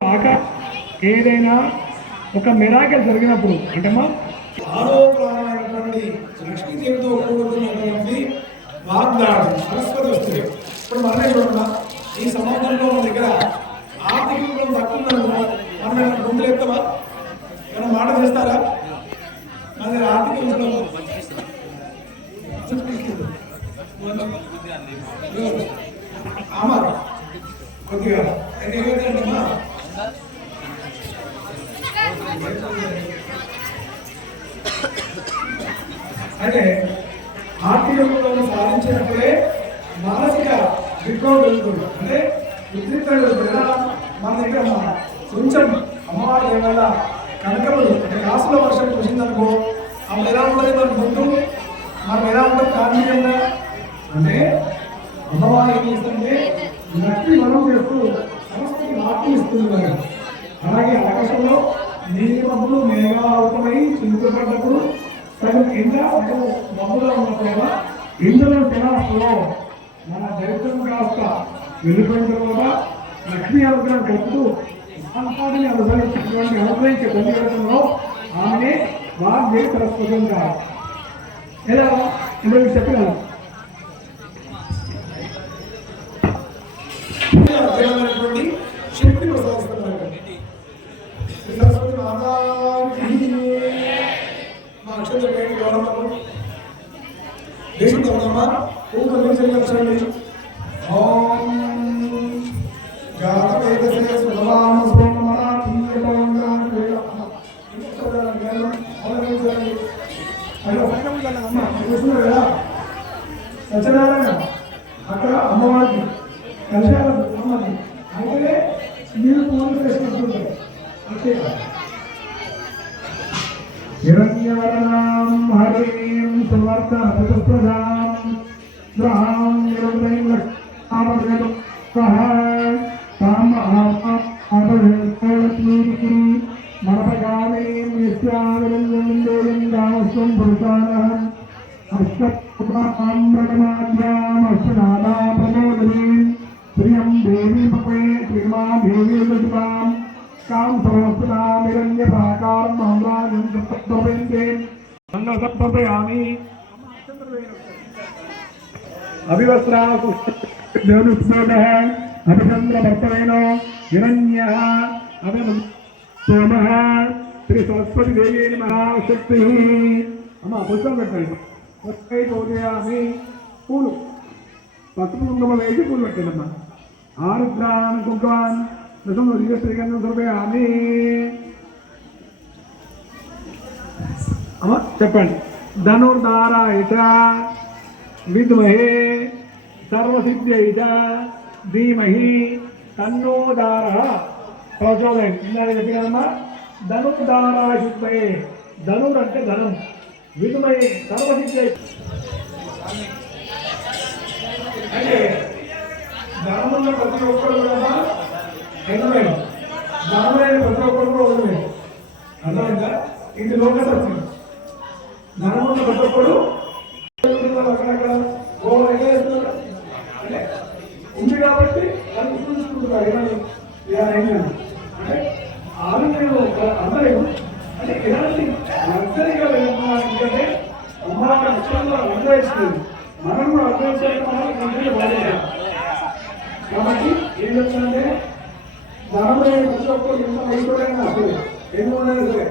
కాక ఏదైనా ఒక మిరాకిల్ జరిగినప్పుడు అంటే ఆరో ప్రాణమైనటువంటి లక్ష్మీదేవితో కూడుకున్నటువంటి వాగ్దానం సరస్వతి వస్తుంది. ఇప్పుడు మనమే చూడమ్మా, ఈ సమాజంలో మన దగ్గర ఆర్థిక విప్లవం తక్కువ మనం ఏమైనా గుండెలు ఎత్తామా, ఏమైనా మాట చేస్తారా? మన దగ్గర ఆర్థిక విప్లవం అమ్మా కొద్దిగా ఏమైందంటమ్మా, అంటే ఆర్థిక విప్లవం సాధించినప్పుడే మానసిక విప్లవం జరుగుతుంది. అంటే ఉద్రిక్తలు మన దగ్గర కొంచెం అమ్మవారి వల్ల కనకములు అంటే కాసుల వర్షం కురిసిందనుకో, అప్పుడు ఎలా ఉంటుంది మన ముందు, మనం ఎలా ఉంటాం కార్మికంగా. అంటే అమ్మవారు ఏం చేస్తుంటే లక్ష్మి మనం చేస్తూ సంస్కృతి మార్పు ఇస్తుంది. అలాగే ఆకాశంలో నీటి మబ్బులు మేఘావృతమై చిలుకపడ్డప్పుడు సగం ఎండ సగం మబ్బులో ఉన్నప్పుడు ఇందులో తెలాసులో మన దరిద్రం కాస్త వెళ్ళిపోయిన తర్వాత లక్ష్మీ అనుగ్రహం కలుపుతూ సంతాన్ని అనుగ్రహించే తల్లిదండ్రులలో ఆమె వాగ్దే సరస్వతంగా ఎలా ఇప్పుడు మీకు చెప్పగలను. శక్తి ప్రసాదిస్తున్నారు సరస్వతి మా నక్షత్ర పేరు గౌరవం దేశం తప్పమ్మా పూర్వ నిర్చర్యండి. ఓం జాతవేదసే సుభవామ సత్యనారాయణ అక్కడ అమ్మవారికి కలిశాల అమ్మకి అయితే మీరు పూర్తి చేసుకుంటుంటారు. అంతే హిరణ్యవర్ణాం హరిణీం సువర్ధనచతుర్భుజాం ద్రహాం నిరంతరం లక్ష్మీం సహ తామ మనపగామీం నిత్యావిరంజం రామస్వం పురుషానహం అష్టమాద్యాం అష్టనాదా ప్రమోదనీం ప్రియం దేవీ పపే శ్రీమా దేవీ దృష్టాం కాం సమస్తనామిరణ్యపాకారం మహమ్రాజం సప్తపేంద్రే సంగసప్తపయామి అభివస్త్రాసు దేవనుస్మృతః అభిచంద్రవర్తవేనో హిరణ్యః అభిసోమః శ్రీ సరస్వతి దేవీ మహాశక్తి. అమ్మ పుస్తకం పెట్టండి. పూజయామి పూలు పసుపు కుంకుమ వేసి పూలు పెట్టండమ్మా. ఆరుద్రాన్ కుంకుమాన్ శ్రీగంధం సమర్పయామి. అమ్మ చెప్పండి. ధనుర్ధారాయ చ విద్మహే సర్వసిద్ధ్యై చ ధీమహి తన్నో దారః ప్రచోదయాత్. ఇందాక చెప్పినామా ధనుర్ధారాయ విద్మహే, ధనుర్ అంటే ధనం, విద్మహే సర్వసిద్ధ్యై అంటే ధనమున్న ప్రతి ఒక్కరు కూడా ఎన్నమైన ధనమైన ప్రతి ఒక్కరు కూడా వదిలేదు. అర్థమైందా? ఇది లోక సత్యం. ధనమున్న ప్రతి ఒక్కరు అక్కడక్కడ అంటే ఉంది కాబట్టి దాన్ని చూసుకుంటున్నారు. అంటే ఆరోగ్యం అందరూ అంటే ఎలాంటి లగ్జరీగా వెళ్ళాలంటే అమ్మాయి అక్షరంలో అనుగ్రహిస్తుంది. మనం కూడా అనుగ్రహించడం బాధ్యత. కాబట్టి ఏం చెప్తానంటే ధనమైన ప్రతి ఒక్కరు ఎంత అయిపోయినా అసలు ఎన్ని ఉన్నా సరే